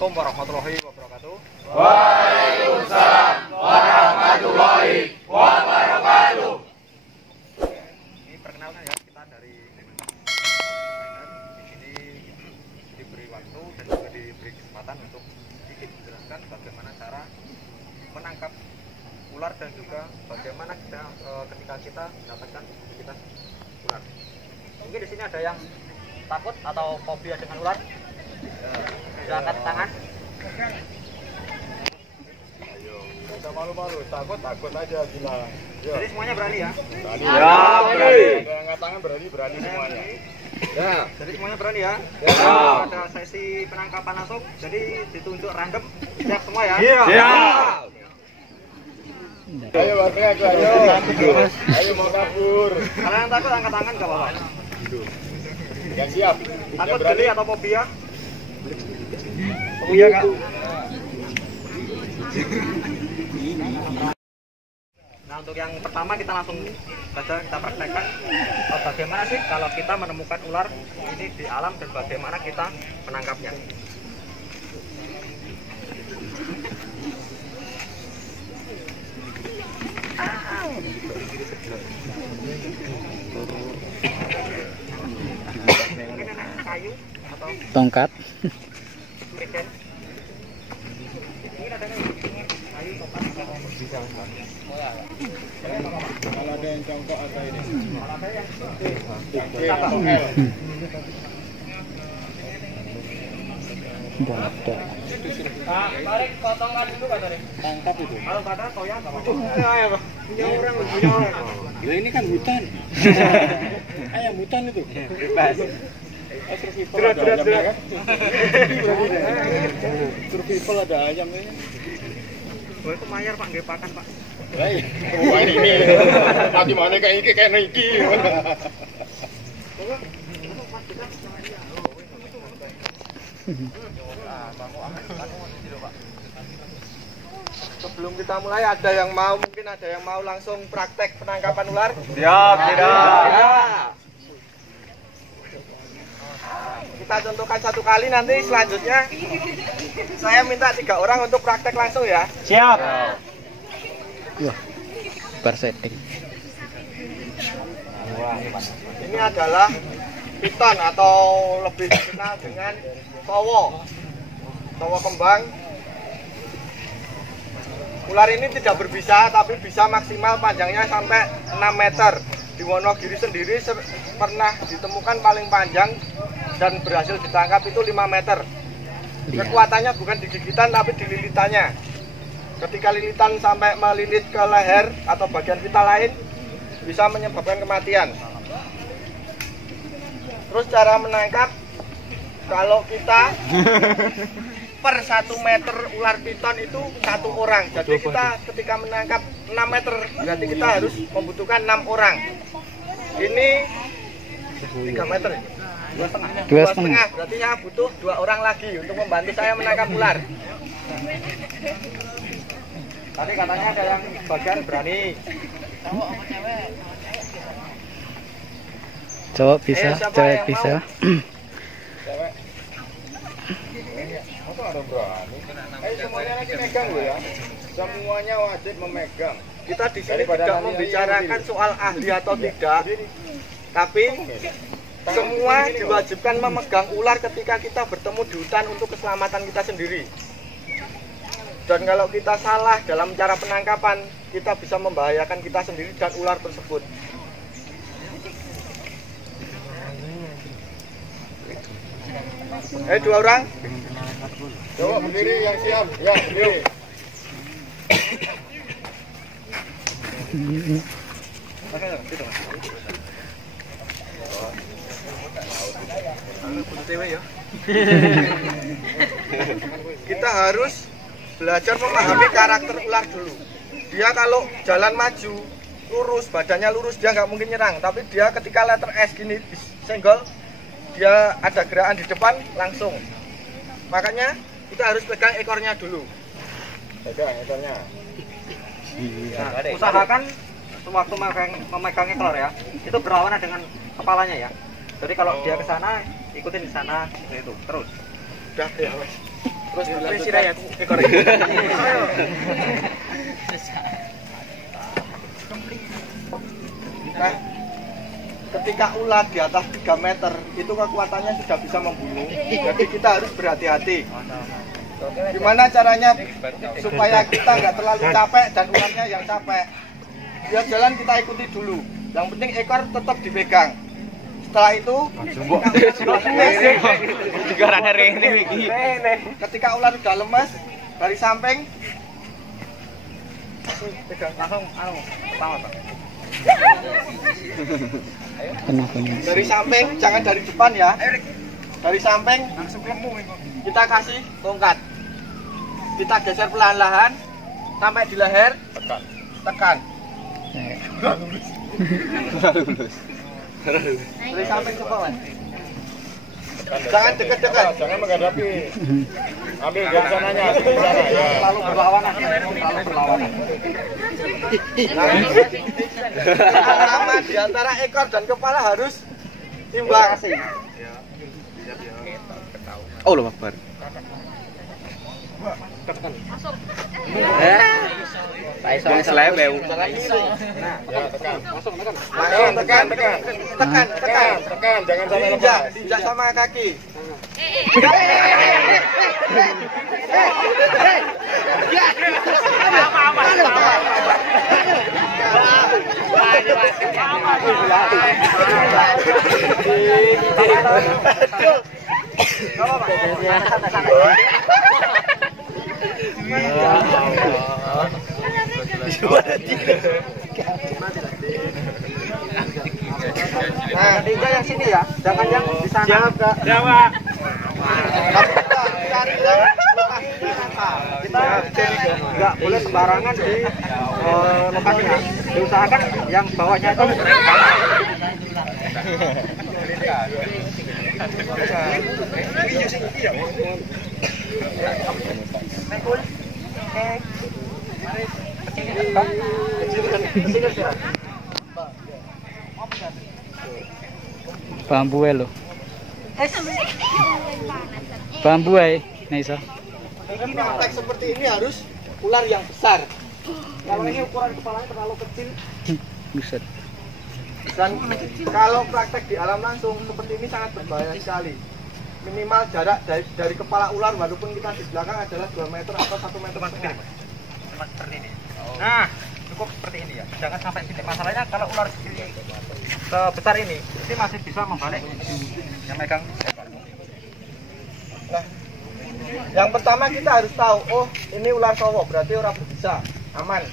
Assalamualaikum warahmatullahi wabarakatuh. Waalaikumsalam warahmatullahi wabarakatuh. Ini perkenalkan ya, kita dari di sini diberi waktu dan juga diberi kesempatan untuk sedikit menjelaskan bagaimana cara menangkap ular dan juga bagaimana kita ketika kita mendapatkan aktivitas ular. Mungkin di sini ada yang takut atau fobia dengan ular. Bisa angkat tangan. Ayo, kita malu-malu, takut aja gila. Yo. Jadi semuanya berani ya? Berani. Ya, berani. Ada angkat tangan berani semuanya. Ya, jadi semuanya berani ya? Ya. Ada sesi penangkapan langsung, jadi ditunjuk random. Siap semua ya? Iya. Siap. Ayo warga, ayo. Ayo mau kabur. Kalian yang takut angkat tangan nggak apa-apa. Yang siap. Takut geli atau fobia? Fobia kak? Nah, untuk yang pertama kita langsung saja kita praktekkan bagaimana sih kalau kita menemukan ular ini di alam dan bagaimana kita menangkapnya. Mungkin ada kayu atau Tongkat. peken. Ini ada kayu tongkat atau bisa. Kalau ada yang congkok atau ini. Kalau ada yang Ada. tarik potongkan dulu Pak Tarik. Tangkap itu. Kalau pada toya enggak apa-apa. Ya, punya orang, punya orang. Ya ini kan hutan. Ayam hutan itu. Bebas. Survival ada ayamnya kan? Survival ada ayamnya. Wah, itu mayar Pak, nggih pakan Pak. Baik. Wah ini. Hati mana kayak ini kayak Nike. Sebelum kita mulai ada yang mau mungkin ada yang mau langsung praktek penangkapan ular? Siap, tidak. Ya. Kita contohkan satu kali, nanti selanjutnya saya minta 3 orang untuk praktek langsung ya. Siap. Wah, bersetting. Ini adalah piton atau lebih dikenal dengan towo kembang. Ular ini tidak berbisa tapi bisa maksimal panjangnya sampai 6 meter. Di Wonogiri sendiri pernah ditemukan paling panjang dan berhasil ditangkap itu 5 meter. Kekuatannya bukan di gigitan tapi di lilitannya. Ketika lilitan sampai melilit ke leher atau bagian vital lain bisa menyebabkan kematian. Terus cara menangkap, kalau kita per 1 meter ular piton itu 1 orang. Jadi kita ketika menangkap 6 meter berarti kita harus membutuhkan 6 orang. Ini 3 meter ya? 2,5. Berarti saya butuh 2 orang lagi untuk membantu saya menangkap ular. Tadi katanya ada yang bagian berani. Cowok bisa, cewek bisa. Cewek. Masa ada berani? Semuanya lagi megang loh ya. Semuanya wajib memegang. Kita di sini tidak membicarakan soal ahli atau tidak, tapi semua diwajibkan memegang ular ketika kita bertemu di hutan untuk keselamatan kita sendiri. Dan kalau kita salah dalam cara penangkapan, kita bisa membahayakan kita sendiri dan ular tersebut. Ayo 2 orang. Coba berdiri yang siap. Ya, berdiri. Kita harus belajar memahami karakter ular dulu. Dia kalau jalan maju lurus, badannya lurus, dia nggak mungkin nyerang. Tapi dia ketika letter S gini senggol, dia ada gerakan di depan langsung. Makanya kita harus pegang ekornya dulu. Pegang ekornya. Nah, usahakan waktu memegang ekor ya, itu berlawanan dengan kepalanya ya. Jadi kalau dia ke sana, ikutin di sana, itu terus. Udah ya. Terus dilanjutkan ekor ini. Nah, ketika ular di atas 3 meter itu kekuatannya sudah bisa membunuh. Jadi kita harus berhati-hati. Gimana caranya supaya kita nggak terlalu capek dan ularnya yang capek? Biar jalan kita ikuti dulu. Yang penting ekor tetap dipegang. Setelah itu ketika ular udah lemas dari samping langsung dari samping, jangan dari depan ya. Dari samping kita kasih tongkat. Kita geser perlahan-lahan sampai di leher, tekan. Dari samping ke bawah. Jangan dekat-dekat. Jangan menghadapi. Ambil dari sananya, di sana. Ya. Lalu berlawanan. Sama di antara ekor dan kepala harus imbang. Oh, lu Akbar. Wong slebeu. Tekan, jangan sampai lepas. Diinjak sama kaki. Nah, tiga yang sini ya, jangan yang di sana. Siap, Kak. Siap, Pak. Kita nggak boleh sembarangan di lokasinya. Diusahakan yang bawahnya itu Bambu lo. Bambu Nisa. ini konteks seperti ini harus ular yang besar. Kalau ini ukuran kepalanya terlalu kecil. Buset. Dan kalau praktek di alam langsung seperti ini sangat berbahaya sekali. Minimal jarak dari kepala ular walaupun kita di belakang adalah 2 meter atau 1 meter setengah. Seperti ini. Nah, cukup seperti ini ya. Jangan sampai sini. Masalahnya kalau ular segini sebesar ini masih bisa membalik yang megang ekor. Nah, yang pertama kita harus tahu, oh ini ular cowok berarti orang berbisa, aman.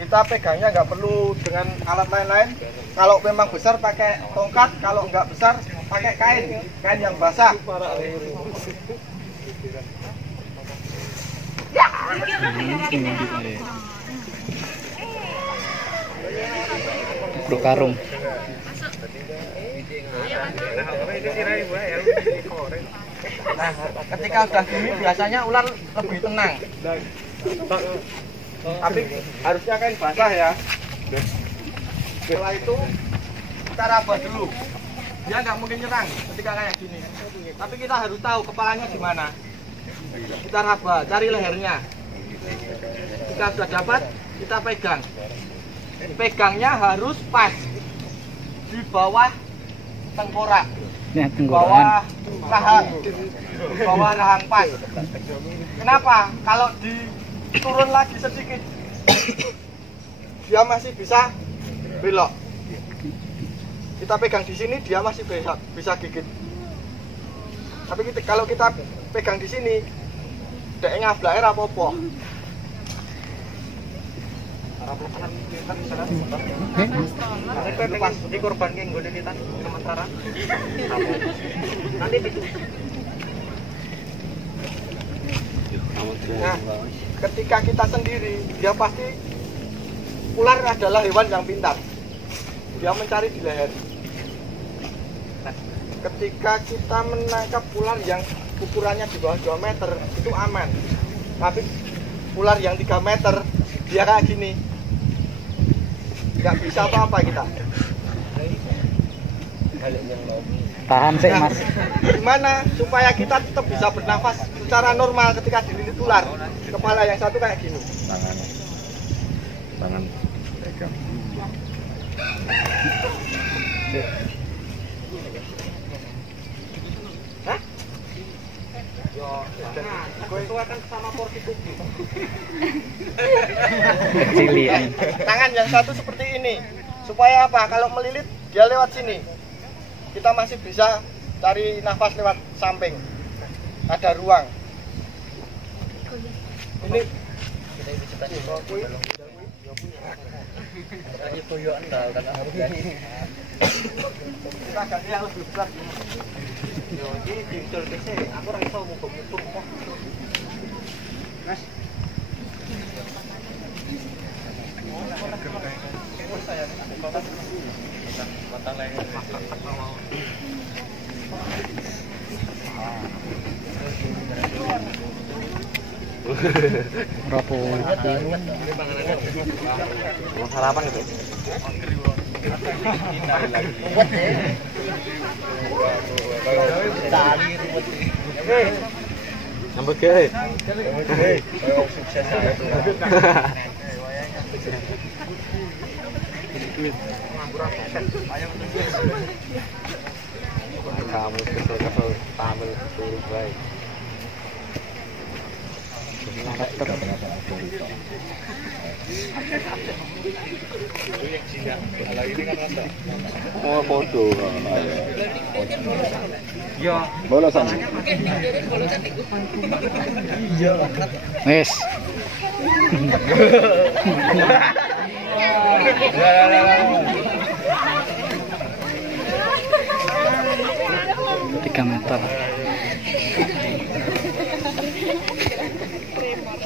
Kita pegangnya nggak perlu dengan alat lain-lain. Kalau memang besar pakai tongkat, kalau nggak besar pakai kain yang basah. Bro karung. Nah, ketika udah gini biasanya ular lebih tenang. Tapi harusnya kain basah ya. Setelah itu kita raba dulu. Dia nggak mungkin nyerang ketika kayak gini. Tapi kita harus tahu kepalanya di mana. Kita raba, cari lehernya. Jika sudah dapat, kita pegang. Pegangnya harus pas di bawah tengkorak, Ya, bawah rahang, bawah rahang pas. Kenapa? Kalau diturun lagi sedikit, dia masih bisa belok. Kita pegang di sini, dia masih bisa gigit. Tapi kalau kita pegang di sini, dek ngablak era apa-apa. Pas di korban yang gue kita sementara. Nanti itu. Nah, ketika kita sendiri, dia pasti ular adalah hewan yang pintar. Dia mencari di leher. Ketika kita menangkap ular yang ukurannya di bawah 2 meter, itu aman. Tapi ular yang 3 meter, dia kayak gini. Nggak bisa apa-apa kita. Tahan sih mas. Gimana supaya kita tetap bisa bernafas secara normal ketika dililit ular? Kepala yang satu kayak gini. Tangan pegang. Hah? Sesuaikan sama porsi tubuh. Kecilian. Tangan yang satu seperti ini. Supaya apa? Kalau melilit dia lewat sini. Kita masih bisa cari nafas lewat samping. Ada ruang. Ini kita ganti yang lebih besar. Aku ora iso mumpung-mumpung. Mas. Rapo. Mau sarapan gitu. Nyambut ge. Kamu kesel-kesel tampil suruh baik. Oh, foto. Ya, Bolosan. Wes. Tiga meter.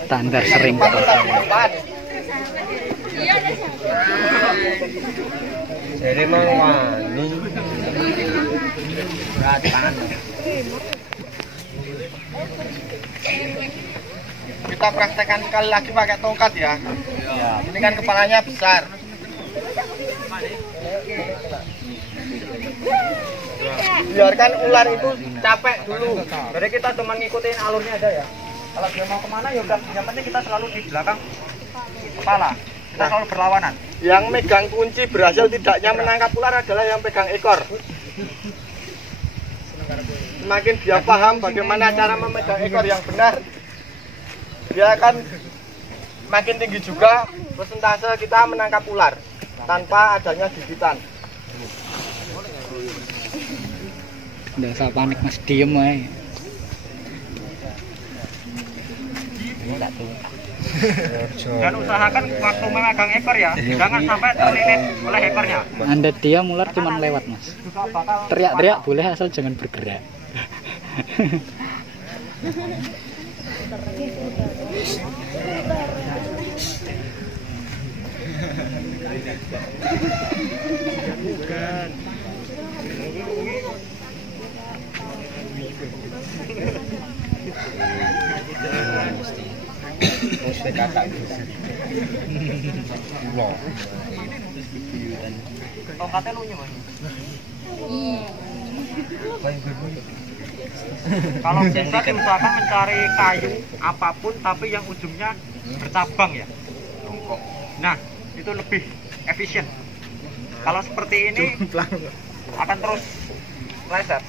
Standar sering. Jadi mau wani. kita praktekkan sekali lagi pakai tongkat ya. Ini kan kepalanya besar. Biarkan ular itu capek dulu. jadi kita cuma ngikutin alurnya aja ya. Kalau dia mau kemana ya udah, yang penting kita selalu di belakang kepala. Kita selalu berlawanan. Yang megang kunci berhasil tidaknya menangkap ular adalah yang pegang ekor. Semakin dia paham bagaimana cara memegang ekor yang benar, dia akan makin tinggi juga persentase kita menangkap ular tanpa adanya gigitan. Udah usah panik mas, diem aja. Dan usahakan waktu memegang ekor ya, jangan sampai terlilit oleh ekornya. Anda diam, ular cuma lewat mas. Juga bakal Teriak-teriak boleh asal jangan bergerak. tongkatnya lunyu mas. Kalau bisa diusahakan mencari kayu apapun tapi yang ujungnya bercabang ya. Nah itu lebih efisien. Kalau seperti ini akan terus meleset.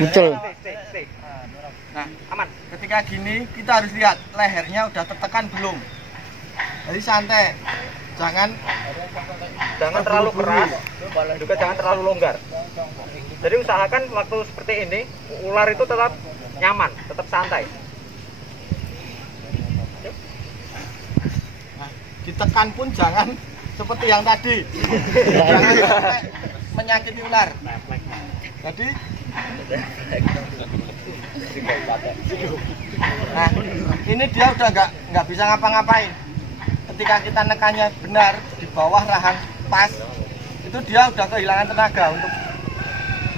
Muncul. Nah, aman. Ketika gini kita harus lihat lehernya udah tertekan belum. Jadi santai. Jangan Terlalu keras, juga jangan terlalu longgar. Jadi usahakan waktu seperti ini ular itu tetap nyaman, tetap santai. Nah, ditekan pun jangan seperti yang tadi. Jangan sampai menyakiti ular. Jadi nah, ini dia udah nggak bisa ngapa-ngapain. Ketika kita nekannya benar di bawah rahang pas, itu dia udah kehilangan tenaga untuk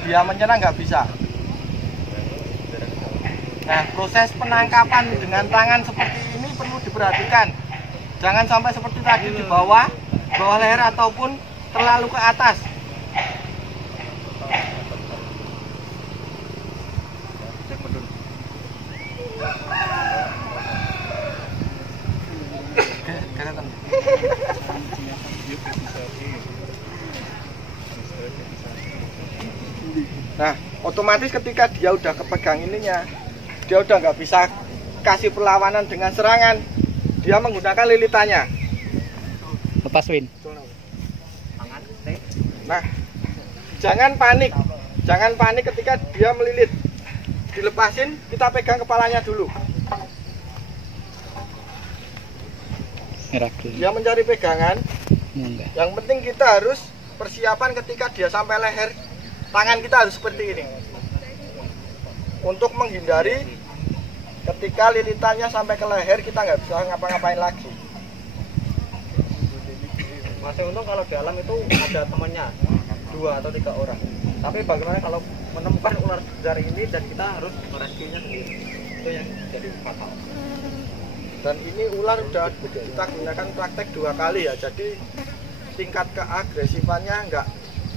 dia menyerang, nggak bisa. Nah, proses penangkapan dengan tangan seperti ini perlu perlu diperhatikan. Jangan sampai seperti tadi di bawah leher ataupun terlalu ke atas. Nah, otomatis ketika dia udah kepegang ininya, dia udah nggak bisa kasih perlawanan dengan serangan. Dia menggunakan lilitannya. Lepas Win. Nah, jangan panik. Jangan panik ketika dia melilit. Dilepasin, kita pegang kepalanya dulu. Dia mencari pegangan. Enggak. Yang penting kita harus persiapan ketika dia sampai leher. Tangan kita harus seperti ini. Untuk menghindari ketika lilitannya sampai ke leher, kita nggak bisa ngapa-ngapain lagi. Masih untung kalau di alam itu ada temannya 2 atau 3 orang. Tapi bagaimana kalau menemukan ular besar ini dan kita harus merescuenya sendiri? Itu yang jadi fatal. Dan ini ular udah kita gunakan praktek 2 kali ya. Jadi tingkat keagresifannya nggak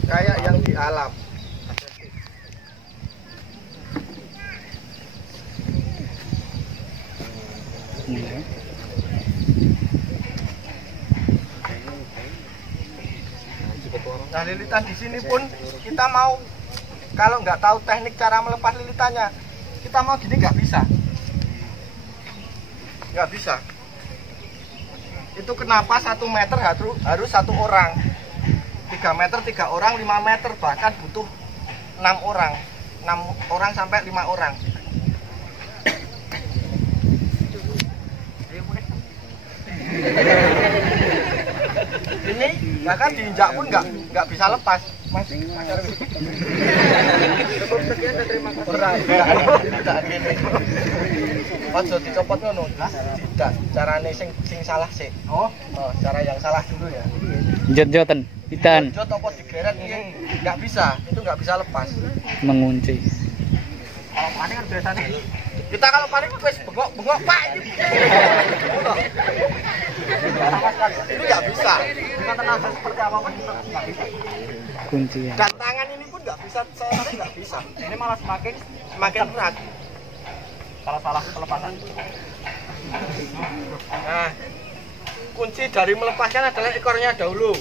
kayak yang di alam. Nah, lilitan di sini pun kita mau, kalau nggak tahu teknik cara melepas lilitannya, kita mau gini nggak bisa. Nggak bisa. Itu kenapa 1 meter harus 1 orang, 3 meter 3 orang, 5 meter bahkan butuh 6 orang, 6 orang sampai 5 orang. Ini bahkan diinjak pun nggak bisa lepas. Masih sekian dan terima kasih. Ojo dicopot ngono. Tidak, carane sing salah sih. Oh, cara yang salah dulu ya. Jot-joten, pitan. Jot apa digeret ini nggak bisa, itu nggak bisa lepas. Mengunci. Kalau panik kan biasanya Kita kalau panik wes bengok Pak ini. Itu nggak bisa. dengan tenaga seperti apapun nggak bisa. Kunci ya. Dan tangan ini pun nggak bisa, saya tarik nggak bisa. Ini malah semakin Berat. kalau salah pelepasan. Nah, kunci dari melepaskan adalah ekornya dahulu.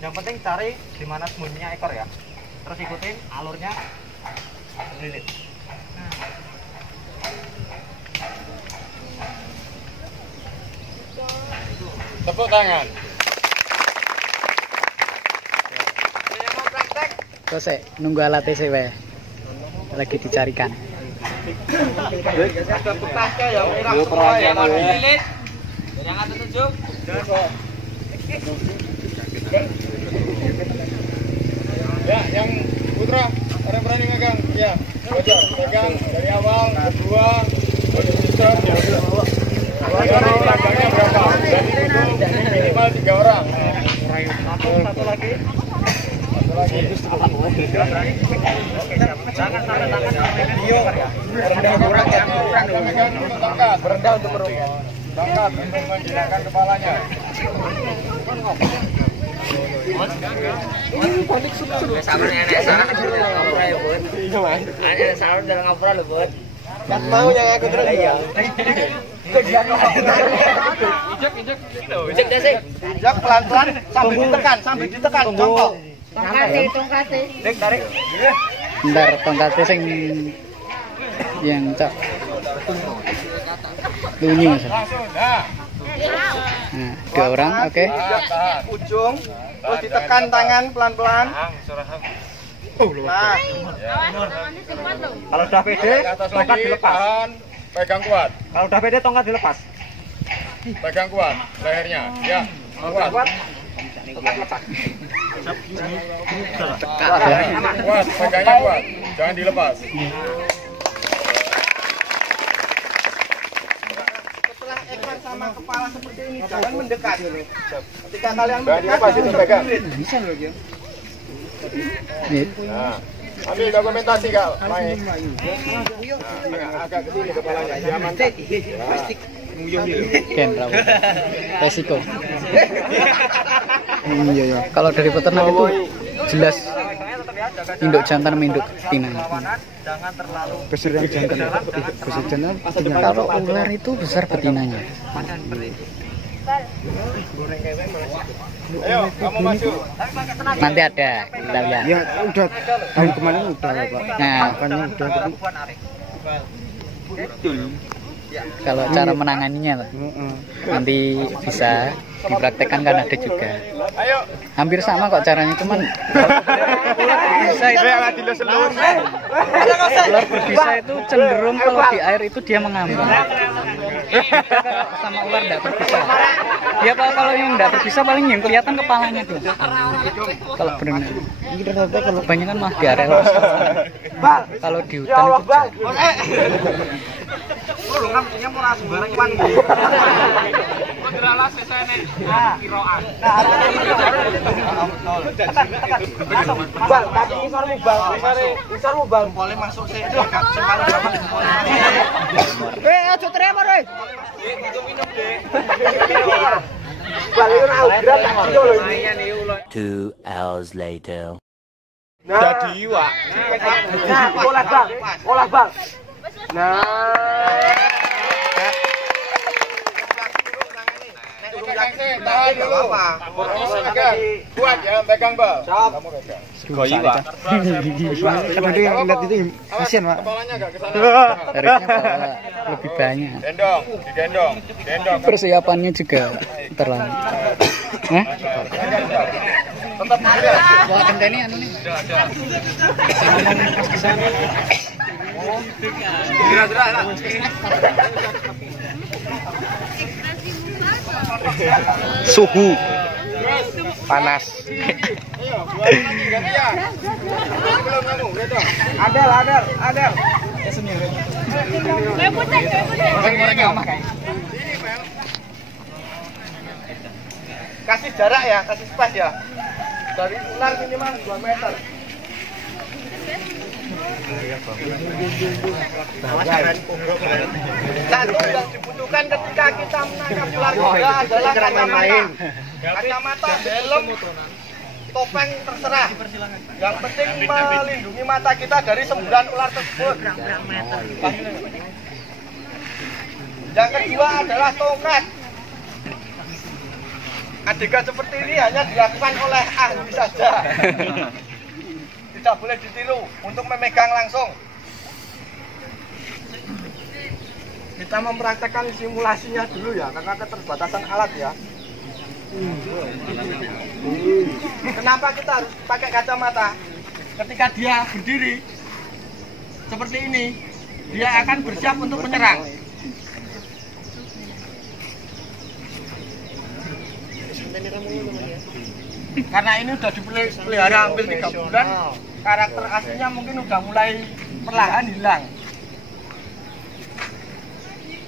Yang penting cari di mana sembunyinya ekor ya. Terus ikutin alurnya lilit. Tepuk tangan. Yang mau praktek, Selesai, nunggu alatnya sih wae. Lagi dicarikan. ada bekasnya yang merah semua yang mau dililit. Yang atas 7. Ya, yang putra, ada berani megang. Ya, ojo, pegang dari awal, kedua, ojo sistem, ya udah. Panjangnya berapa? Dan itu minimal 3 orang. Satu lagi. Jangan sampai tangan Rendah kurang ya. Megang untuk tongkat. Berendah untuk merungkut. Tongkat untuk menjinakkan kepalanya. Kan mau yang aku terus ya. Injak pelan-pelan sambil ditekan contoh. Tongkate. Dek tarik. Bentar, tongkatnya sing yang cok. Lunyu. Langsung, nah. Nah, 2 orang, oke. Tahan. Ujung, terus ditekan tangan pelan-pelan. Nah, Kalau udah pede, Ke atas tongkat lagi, dilepas. tahan. Pegang kuat. Kalau udah pede, tongkat dilepas. Pegang kuat lehernya. Ya, kuat. Kuat. Tongkat lepas. Kuat, pegangnya kuat. Jangan dilepas. setelah ekor sama kepala seperti ini, jangan mendekat. Ketika kalian Jangan mendekat, dilepas, itu pegang. Nah, ambil dokumentasi Kak, main. Nah, agak ke sini kepalanya, diamankan. Ya. Ken rawa. Resiko. Iya ya. Kalau dari peternak itu jelas induk jantan sama induk betina. Jangan terlalu Besar yang jantan. Besar jantan. Kalau ular itu besar betinanya. Ayo, kamu maju. Nanti ada, kita lihat. Ya udah tahun kemarin udah ya Pak. Nah, Makanya udah tapi kalau cara menanganinya Pak, nanti bisa dipraktekkan kan ada juga. Ayo. Hampir sama kok caranya, cuman ular berbisa itu ular berbisa itu cenderung kalau di air itu dia mengambang. Sama ular tidak berbisa. Dia kalau yang tidak berbisa paling yang kelihatan kepalanya tuh. Kalau berenang. Kalau kebanyakan mah di area luas. Kalau di hutan itu aja tremor weh. 2 hours later. Jadi wak. Nah, olah bang, olah bang. Nah. Tahan dulu. Kuat ya, pegang bang. Kamu pegang. goyi Pak. Karena dia yang lihat itu kasihan Pak. Kepalanya agak kesana. harusnya bawa lebih banyak. Gendong, digendong, gendong. Persiapannya juga terlalu. Hah? Tetap ada. Wah, kendani anu nih. Suhu panas. Ada. Kasih jarak ya, kasih space ya. Dari ular minimal 2 meter. Satu yang dibutuhkan ketika kita menangkap ular juga adalah kacamata, helm, topeng terserah. Yang penting melindungi mata kita dari semburan ular tersebut. Yang kedua adalah tongkat. Adegan seperti ini hanya dilakukan oleh ahli saja. Tidak boleh ditiru untuk memegang langsung. Kita mempraktekkan simulasinya dulu ya, karena keterbatasan alat ya. Kenapa kita harus pakai kacamata? Ketika dia berdiri seperti ini, dia akan bersiap untuk menyerang. Karena ini udah dipelihara hampir 3 bulan, karakter aslinya mungkin udah mulai perlahan hilang.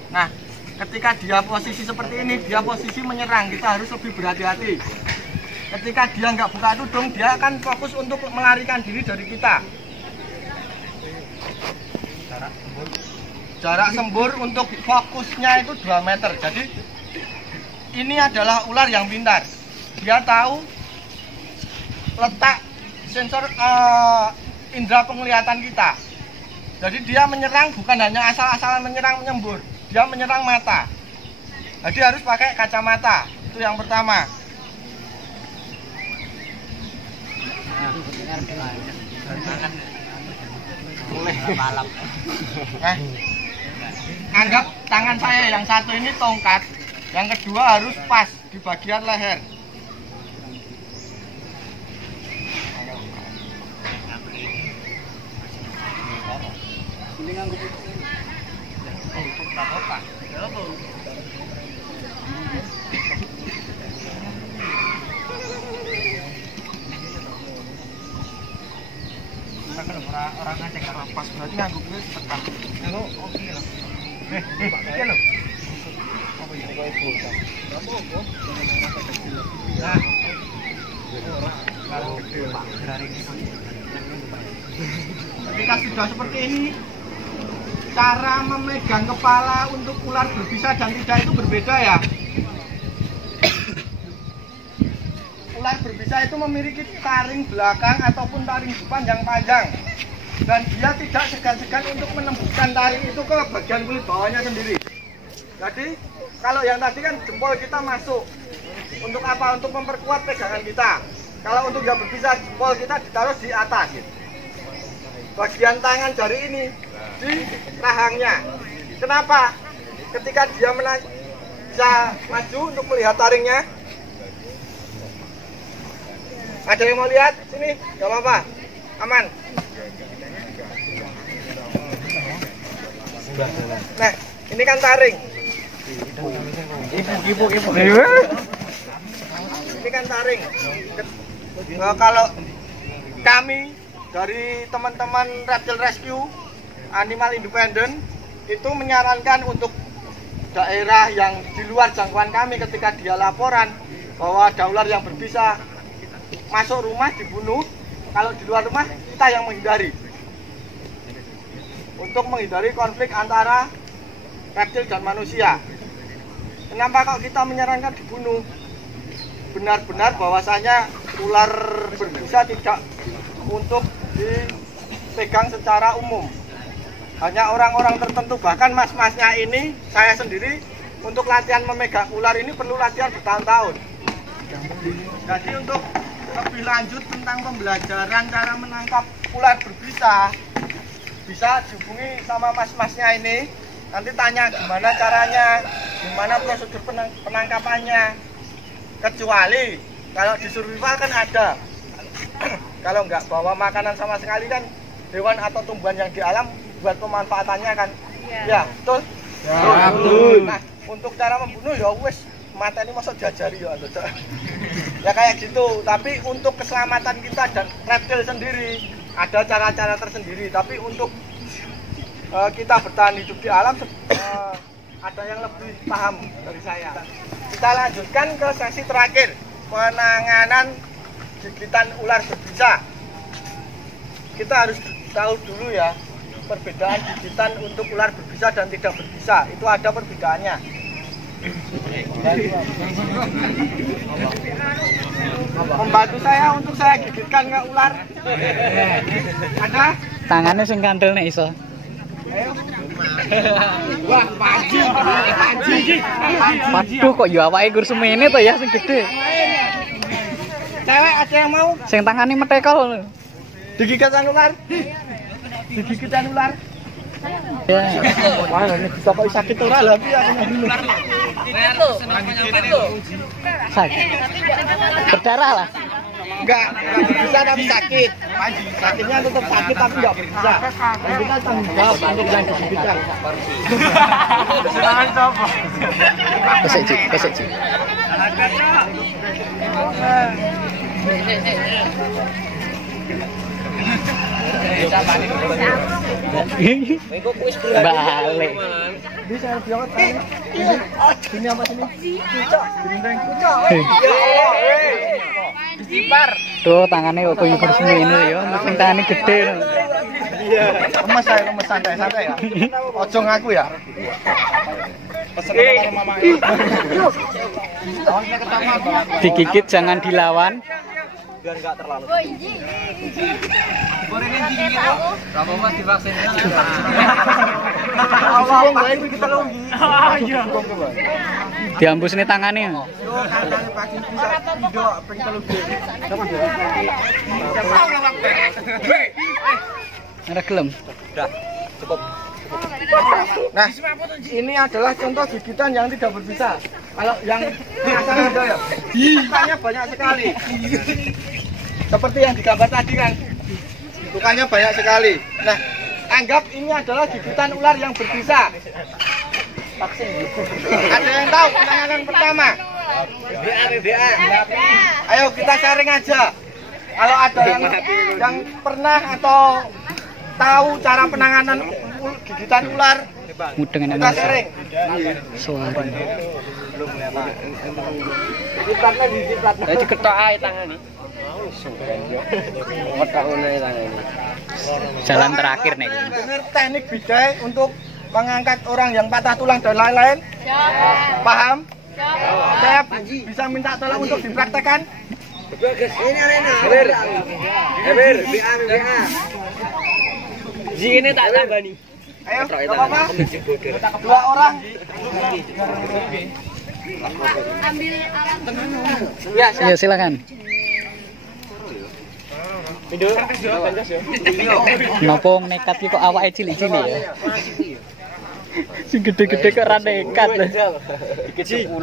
Nah, ketika dia posisi seperti ini, dia posisi menyerang, kita harus lebih berhati-hati. Ketika dia nggak buka tudung, dia akan fokus untuk melarikan diri dari kita. Jarak sembur untuk fokusnya itu 2 meter. Jadi ini adalah ular yang pintar. Dia tahu letak sensor indera penglihatan kita. Jadi dia menyerang bukan hanya asal-asalan menyembur. Dia menyerang mata. Jadi harus pakai kacamata. Itu yang pertama. Anggap tangan saya yang satu ini tongkat, yang kedua harus pas di bagian leher. Orang ngecek pas berarti nganggo kuwi petang. Ngono oke lho. Iki lho. Apa iki kok ibu? Nah. Kalau gede Pak, dari ini. Ketika sudah seperti ini, cara memegang kepala untuk ular berbisa dan tidak itu berbeda ya. Ular berbisa itu memiliki taring belakang ataupun taring depan yang panjang, dan dia tidak segan-segan untuk menembuskan taring itu ke bagian kulit bawahnya sendiri. Jadi kalau yang tadi kan jempol kita masuk, untuk apa? Untuk memperkuat pegangan kita. Kalau untuk yang berbisa, jempol kita ditaruh di atas. Bagian tangan jari ini di rahangnya. Kenapa? Ketika dia bisa maju untuk melihat taringnya. Ada yang mau lihat? Sini, gak apa-apa, aman. Nah, ini kan taring. Ibu. Ini kan taring. Kalau kami dari teman-teman Reptile Rescue Animal Independent itu menyarankan untuk daerah yang di luar jangkauan kami ketika dia laporan bahwa ada ular yang berbisa masuk rumah dibunuh, kalau di luar rumah kita yang menghindari, untuk menghindari konflik antara reptil dan manusia. Kenapa kok kita menyarankan dibunuh? Benar-benar bahwasanya ular berbisa tidak untuk dipegang secara umum, hanya orang-orang tertentu. Bahkan mas-masnya ini, saya sendiri untuk latihan memegang ular ini perlu latihan bertahun-tahun. Jadi untuk lebih lanjut tentang pembelajaran cara menangkap ular berbisa, bisa dihubungi sama mas-masnya ini. Nanti tanya gimana caranya, gimana prosedur penangkapannya. Kecuali kalau di survival kan ada, kalau nggak bawa makanan sama sekali kan hewan atau tumbuhan yang di alam buat pemanfaatannya kan. Ya, betul? Ya, betul. Nah, untuk cara membunuh ya wes mata ini masuk diajari ya. Ya kayak gitu, tapi untuk keselamatan kita dan reptil sendiri ada cara-cara tersendiri. Tapi untuk kita bertahan hidup di alam ada yang lebih paham dari saya. Kita lanjutkan ke sesi terakhir, penanganan gigitan ular berbisa. Kita harus tahu dulu ya perbedaan gigitan untuk ular berbisa dan tidak berbisa. Itu ada perbedaannya. Membantu saya untuk saya gigitkan ke ular. Ada? Tangannya sing kandel nek iso. Ayo. Wah, panji. Waduh kok yo awake gur semene to ya sing gede. Cewek ada yang mau? Sing tangane metekol. Digigitan ular? Digigitan ular? Ya. Mana nih bisa kok sakit ora lah piye dulu. Sakit. Berdarah lah. Enggak bisa tapi sakit. Sakitnya tetap sakit tapi enggak bisa. Dan kita tanggung jawab untuk yang digigitan. Silakan coba. Kesek, Cik. Balik. Bisa bilang sini apa sini? Cucok. Dicipar. Tuh tangannya kok koyo semene ya, sing tangane gede. Iya. Lemes saya, lemes santai-santai ya. Ojo ngaku ya. Pesen sama mama. Awannya ketemu aku. Digigit jangan dilawan. Biar enggak terlalu. Gorengin gini gitu. Kamu mas divaksin. Allah, baik kita longgi. Iya. Diambus nih tangannya. Yo, tangannya vaksin bisa video ping 3. Ada gelem. Udah, cukup. Nah, ini adalah contoh gigitan yang tidak berbisa. Kalau yang asal ada ya, lukanya banyak sekali. Seperti yang digambar tadi kan, lukanya banyak sekali. Nah, anggap ini adalah gigitan ular yang berbisa. Vaksin. Ada yang tahu penanganan pertama? BDA. Ayo kita sharing aja. Kalau ada yang pernah atau tahu cara penanganan gigitan ular, Mudeng kita sharing. Suara. Gigitnya digigit. Jadi ketok ae tangane. Jalan terakhir nih. Bener teknik bidai untuk mengangkat orang yang patah tulang dan lain-lain? Paham? Saya bisa minta tolong untuk dipraktekkan? Ini arena. Eber, BA. Ini tak tambah nih. Ayo, gak apa-apa. 2 orang. Ambil alat. Ya silakan. Nopo nekat kok awake cilik-cilik ya. Sing gede-gede kok ora nekat lho. Dikit 10.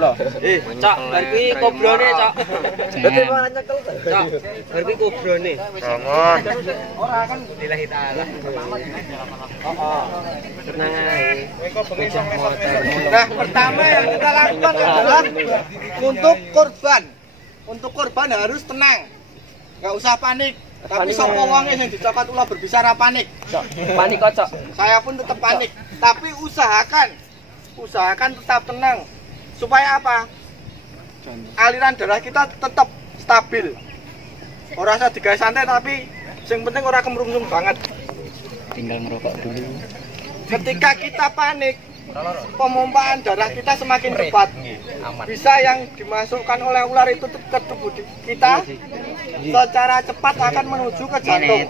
Cak, bar kuwi kobrone, Cak. Betul ora nyekel. Cak, bar kuwi kobrone. Jangan. Ora kan Lillahi taala. Tenang ae. Nah, pertama yang kita lakukan adalah untuk korban. Untuk korban harus tenang. Nggak usah panik. Tapi sapa wonge sing dicokot ulah berbicara panik. Panik kok, Cak. Saya pun tetap panik. Tapi usahakan tetap tenang. Supaya apa? Aliran darah kita tetap stabil. Ora usah digawe santai tapi yang penting ora kemrungsung banget. Tinggal ngerokok dulu. Ketika kita panik, pemompaan darah kita semakin cepat. Bisa yang dimasukkan oleh ular itu ke tubuh kita secara cepat akan menuju ke jantung.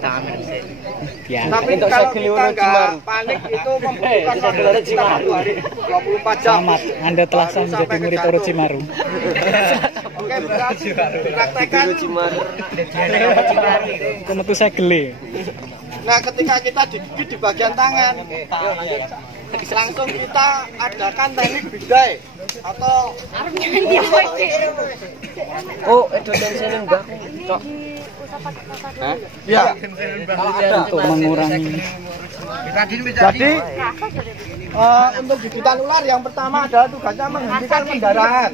Tapi kalau kita nggak panik itu membutuhkan waktu sekitar 1 hari 24 jam. Selamat, Anda telah menjadi murid Orochimaru. Oke, berarti praktekkan. Kemetu saya gele. Nah, ketika kita digigit di bagian tangan, langsung kita adakan teknik bidai atau itu tensinya enggak, Cok. ya Untuk mengurangi. jadi untuk gigitan ular yang pertama adalah tugasnya menghentikan pendarahan.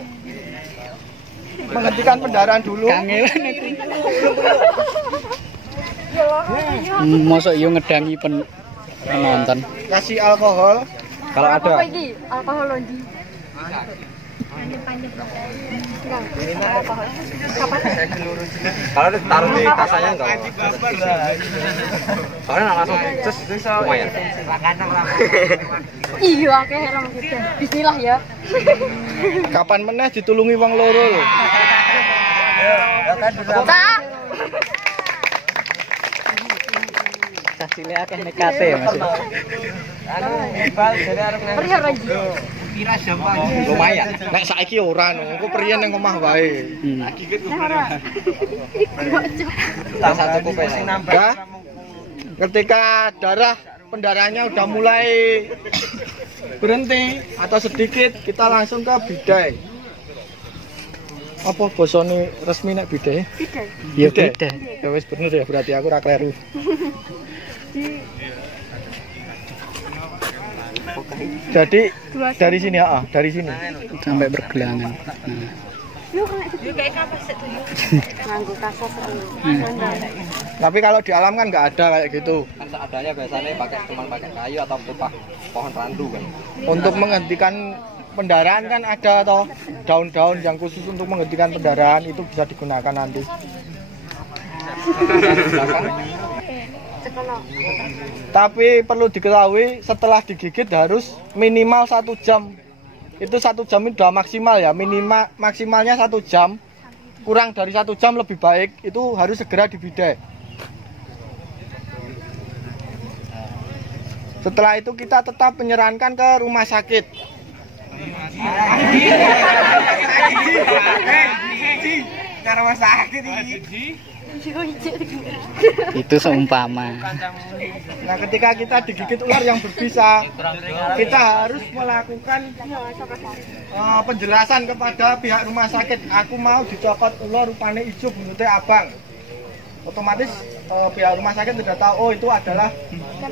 Menghentikan pendarahan dulu. Kangelan itu. Mosok yo ngedangi penonton. Kasih alkohol. Kalau ada Alkohol londi. Kalau ditaruh di kasanya enggak. Soalnya langsung terus lumayan. Iya, akeh helm gitu. Bismillah ya. Kapan meneh ditulungi wong loro lho. Tak. Cacile akeh nekate ya Mas. Perih lagi. Lumayan. Nek saiki ora no, engko priyen ning omah wae. Tak cukup sing nambah. Ya. Ketika pendarahannya udah mulai berhenti atau sedikit, kita langsung ke bidai. Apa bosone resmi nek bidai? Bidai. Ya beda. Ya wis bener ya, berarti aku ora kleru. Jadi dari sini dari sini Sampai bergelangan. Lu kayak kapas itu. Nganggo kapas itu. Tapi kalau di alam kan nggak ada kayak gitu. Kan seadanya biasanya cuma pakai kayu atau pelepah pohon randu kan. Untuk menghentikan pendarahan kan ada toh daun-daun yang khusus untuk menghentikan pendarahan, itu bisa digunakan nanti. Tapi perlu diketahui setelah digigit harus minimal 1 jam. Itu 1 jam itu udah maksimal ya, maksimalnya 1 jam. Kurang dari 1 jam lebih baik, itu harus segera dibidai. Setelah itu kita tetap menyarankan ke rumah sakit. Itu seumpama. Nah, ketika kita digigit ular yang berbisa, kita harus melakukan penjelasan kepada pihak rumah sakit. Aku mau dicokot ular rupanya hijau buntutnya abang. Otomatis pihak rumah sakit tidak tahu, oh itu adalah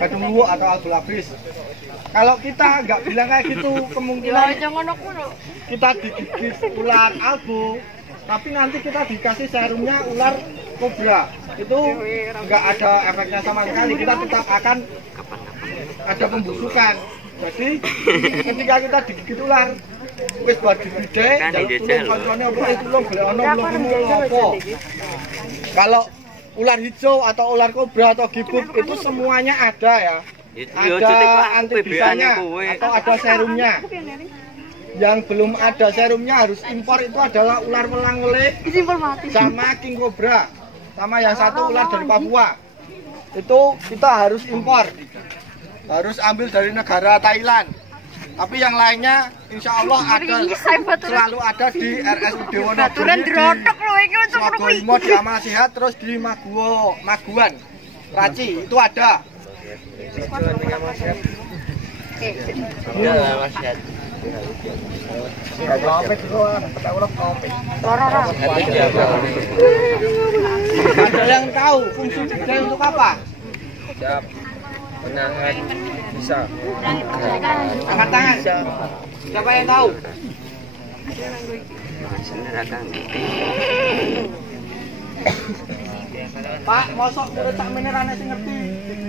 gadung luwu atau albulabris. Kalau kita nggak bilang kayak gitu, kemungkinan kita digigit ular albu, tapi nanti kita dikasih serumnya ular kobra. Itu nggak ada efeknya sama sekali, kita tetap akan ada pembusukan. Jadi ketika kita digigit ular, wis buat dibidai, jaluk tulung kontrolnya apa, tulung boleh ono belum apa. Kalau ular hijau atau ular kobra atau gibuk itu semuanya ada ya. ada antibisanya atau ada serumnya. Yang belum ada serumnya harus impor itu adalah ular welang-welik sama king cobra, sama yang satu ular dari Papua. Itu kita harus impor, harus ambil dari negara Thailand. Tapi yang lainnya insya Allah ada, selalu ada di RSUD Wonogiri, di Swagoimo, di Amal Sehat, terus di Maguan, Raci itu ada. Ada yang tahu fungsi cegah untuk apa? Menahan bisa. Angkat tangan. Siapa yang tahu? Pak, mosok murid sak meneh ana sing ngerti.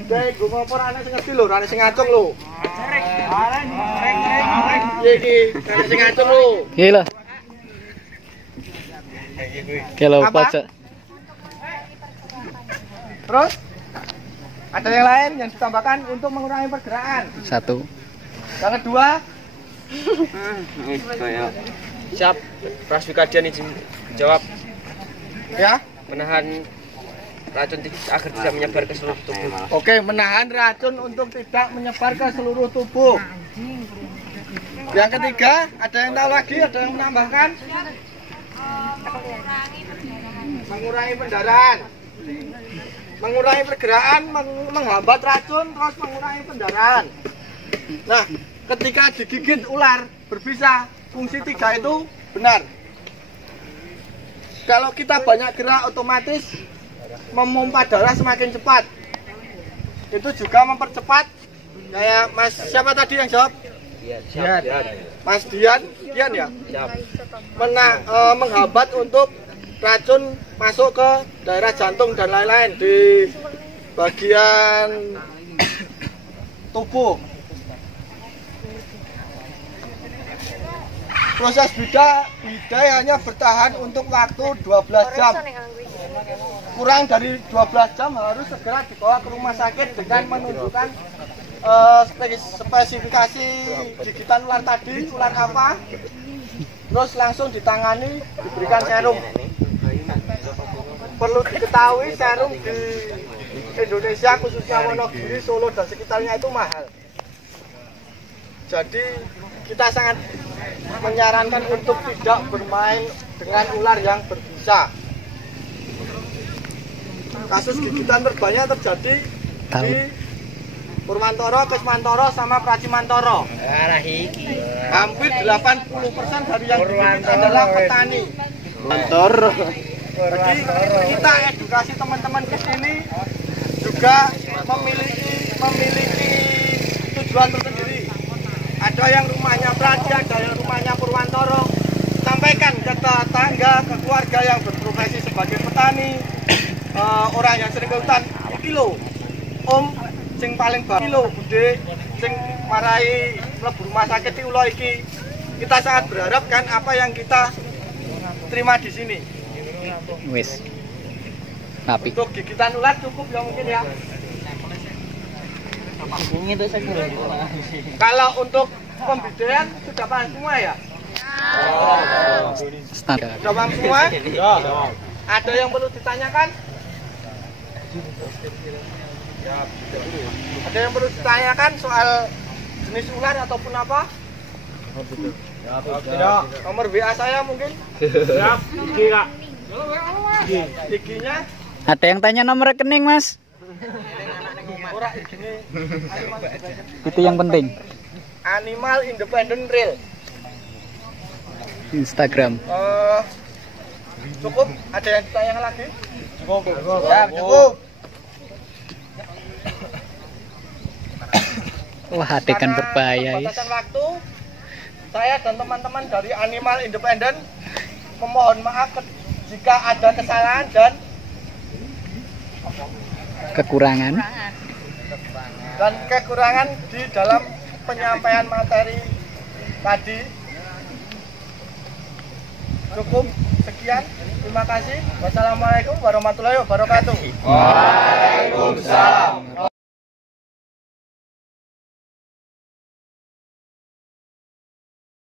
Dhewe go ngopo ana sing ngerti lho, ana sing ngacung lho. Iki, ana sing ngacung lho. Iya lah. Kalau pajak. Terus ada yang lain yang ditambahkan untuk mengurangi pergerakan. Satu. Yang kedua, Siap, Praswikadian izin jawab. ya. Menahan racun agar tidak menyebar ke seluruh tubuh. Oke, menahan racun untuk tidak menyebar ke seluruh tubuh. Yang ketiga, ada yang tahu lagi, ada yang menambahkan? Mengurangi pendarahan. Mengurangi pergerakan, menghambat racun, terus mengurangi pendarahan. Nah, ketika digigit ular berbisa, fungsi 3 itu benar. Kalau kita banyak gerak, otomatis memompa darah semakin cepat. Itu juga mempercepat. Kayak Mas siapa tadi yang jawab? Dian. Mas Dian ya. Menghambat untuk racun masuk ke daerah jantung dan lain-lain di bagian tubuh. Proses bidai hanya bertahan untuk waktu 12 jam. Kurang dari 12 jam harus segera dibawa ke rumah sakit dengan menunjukkan spesifikasi gigitan ular tadi, ular apa. Terus langsung ditangani, diberikan serum. Perlu diketahui serum di Indonesia khususnya Wonogiri, Solo dan sekitarnya itu mahal. Jadi kita sangat menyarankan untuk tidak bermain dengan ular yang berbisa. Kasus gigitan terbanyak terjadi di Purwantoro, Kesmantoro, sama Pracimantoro. Hampir 80% dari yang digigit adalah petani. Jadi kita edukasi teman-teman ke sini juga memiliki tujuan tersendiri. Ada yang rumahnya Praci, ada yang rumahnya Purwantoro. Sampaikan ke tetangga, ke keluarga yang berprofesi sebagai petani, orang yang sering ke hutan. Iki lho, Om, sing paling bagus lho, Bude, sing marai mlebu rumah sakit iki ulo iki. Kita sangat berharap kan apa yang kita terima di sini. Wis. Tapi Untuk gigitan ular cukup ya mungkin ya. Kalau untuk pembidaian sudah paham semua ya? standar. Sudah paham semua? Ada yang perlu ditanyakan? Ada yang perlu ditanyakan soal jenis ular ataupun apa? Tidak. Nomor WA saya mungkin? Siap. Giginya? Ada yang tanya nomor rekening, Mas? Itu yang penting. Animal Independent Real. Instagram. Cukup? Ada yang ditanyakan lagi? Cukup. Ya, cukup. Wah, adegan berbahaya ya. Batasan waktu, saya dan teman-teman dari Animal Independent memohon maaf jika ada kesalahan dan Kekurangan. di dalam penyampaian materi tadi. Cukup sekian. Terima kasih. Wassalamualaikum warahmatullahi wabarakatuh. Waalaikumsalam.